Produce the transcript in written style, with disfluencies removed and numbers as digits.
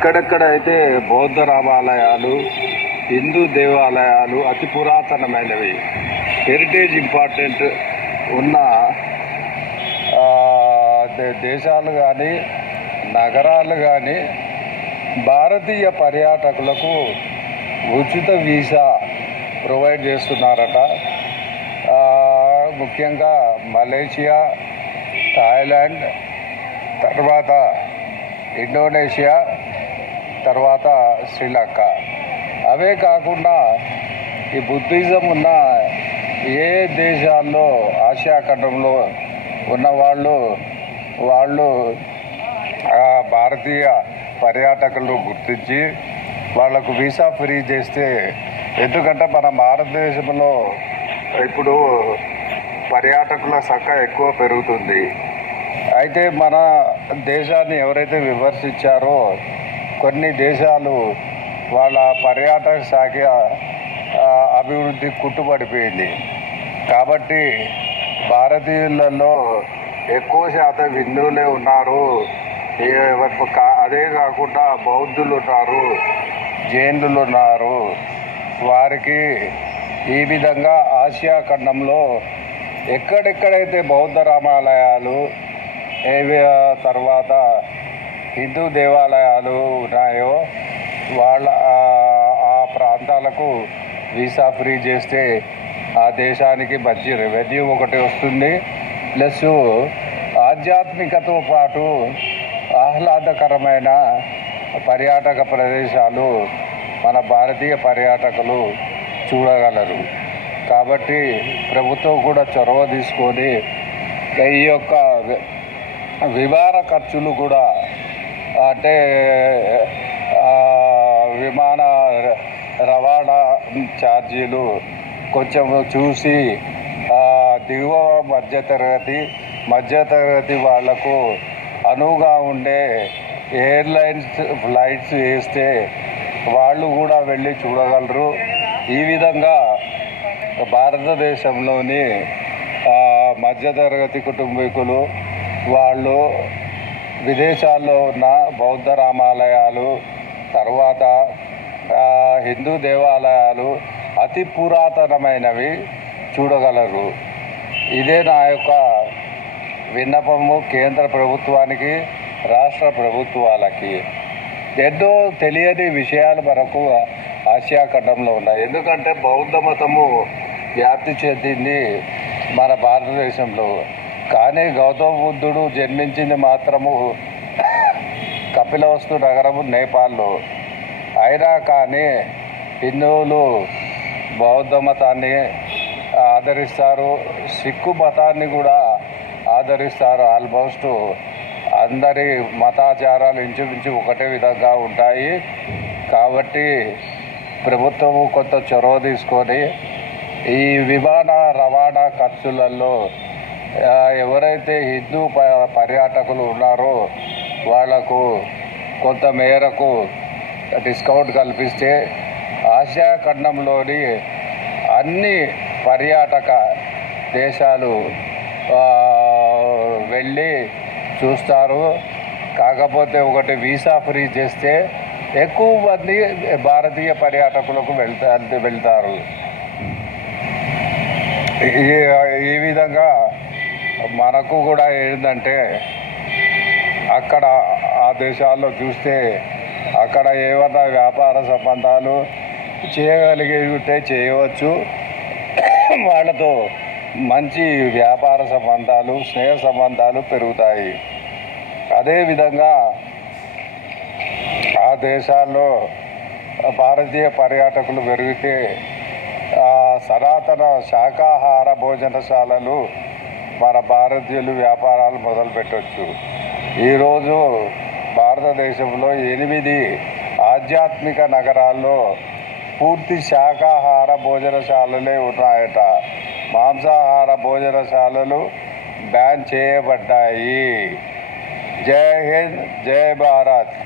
ఎక్కడెక్కడైతే బౌద్ధ రామాలయాలు, హిందూ దేవాలయాలు అతి పురాతనమైనవి, హెరిటేజ్ ఇంపార్టెంట్ ఉన్న దేశాలు కానీ నగరాలు కానీ భారతీయ పర్యాటకులకు ఉచిత వీసా ప్రొవైడ్ చేస్తున్నారట. ముఖ్యంగా మలేషియా, థాయిలాండ్, తర్వాత ఇండోనేషియా, తర్వాత శ్రీలంక. అవే కాకుండా ఈ బుద్ధిజం ఉన్న ఏ దేశాల్లో ఆసియా ఖండంలో ఉన్న వాళ్ళు భారతీయ పర్యాటకులను గుర్తించి వాళ్లకు వీసా ఫ్రీ చేస్తే, ఎందుకంటే మన భారతదేశంలో ఇప్పుడు పర్యాటకుల సంఖ్య ఎక్కువ పెరుగుతుంది. అయితే మన దేశాన్ని ఎవరైతే విమర్శించారో కొన్ని దేశాలు వాళ్ళ పర్యాటక శాఖ అభివృద్ధి కుట్టుబడిపోయింది. కాబట్టి భారతీయులలో ఎక్కువ శాతం హిందువులే ఉన్నారు. అదే కాకుండా బౌద్ధులు ఉన్నారు, జైనులు ఉన్నారు. వారికి ఈ విధంగా ఆసియా ఖండంలో ఎక్కడెక్కడైతే బౌద్ధ రామాలయాలు, తర్వాత హిందూ దేవాలయాలు ఉన్నాయో వాళ్ళ ఆ ప్రాంతాలకు వీసా ఫ్రీ చేస్తే ఆ దేశానికి మంచి రెవెన్యూ ఒకటి వస్తుంది. ప్లస్ ఆధ్యాత్మికతో పాటు ఆహ్లాదకరమైన పర్యాటక ప్రదేశాలు మన భారతీయ పర్యాటకులు చూడగలరు. కాబట్టి ప్రభుత్వం కూడా చొరవ తీసుకొని ఈ యొక్క విమాన ఖర్చులు కూడా, అంటే విమాన రవాణా ఛార్జీలు కొంచెం చూసి దిగువ మధ్యతరగతి వాళ్లకు అనువుగా ఉండే ఎయిర్లైన్స్ ఫ్లైట్స్ వేస్తే వాళ్ళు కూడా వెళ్ళి చూడగలరు. ఈ విధంగా భారతదేశంలోని మధ్యతరగతి కుటుంబీకులు వాళ్ళు విదేశాల్లో ఉన్న బౌద్ధ రామాలయాలు, తర్వాత హిందూ దేవాలయాలు అతి పురాతనమైనవి చూడగలరు. ఇదే నా యొక్క విన్నపము కేంద్ర ప్రభుత్వానికి, రాష్ట్ర ప్రభుత్వాలకి. ఎన్నో తెలియని విషయాలు మనకు ఆసియా ఖండంలో ఉన్నాయి. ఎందుకంటే బౌద్ధ మతము వ్యాప్తి చెందింది మన భారతదేశంలో. కానీ గౌతమ బుద్ధుడు జన్మించింది మాత్రము కపిలవస్తు నగరము నేపాల్లో. అయినా కానీ హిందువులు బౌద్ధ మతాన్ని ఆదరిస్తారు, సిక్కు మతాన్ని కూడా ఆదరిస్తారు. ఆల్మోస్ట్ అందరి మతాచారాలు ఇంచుమించు ఒకటే విధంగా ఉంటాయి. కాబట్టి ప్రభుత్వము కొంత చొరవ తీసుకొని ఈ విమాన రవాణా ఖర్చులలో ఎవరైతే హిందూ పర్యాటకులు ఉన్నారో వాళ్లకు కొంత మేరకు డిస్కౌంట్ కల్పిస్తే ఆసియా ఖండంలోని అన్ని పర్యాటక దేశాలు వెళ్ళి చూస్తారు. కాకపోతే ఒకటి వీసా ఫ్రీ చేస్తే ఎక్కువ మంది భారతీయ పర్యాటకులకు వెళ్తారు. ఈ విధంగా మనకు కూడా ఏంటంటే అక్కడ ఆ దేశాల్లో చూస్తే అక్కడ ఏమన్నా వ్యాపార సంబంధాలు చేయగలిగితే చేయవచ్చు. వాళ్ళతో మంచి వ్యాపార సంబంధాలు, స్నేహ సంబంధాలు పెరుగుతాయి. అదేవిధంగా ఆ దేశాల్లో భారతీయ పర్యాటకులు పెరిగితే సనాతన శాకాహార భోజనశాలలు మన భారతీయులు వ్యాపారాలు మొదలుపెట్టవచ్చు. ఈరోజు భారతదేశంలో 8 ఆధ్యాత్మిక నగరాల్లో పూర్తి శాకాహార భోజనశాలలే ఉన్నాయట. మాంసాహార భోజనశాలలు బ్యాన్ చేయబడ్డాయి. జై హింద్, జై భారత్.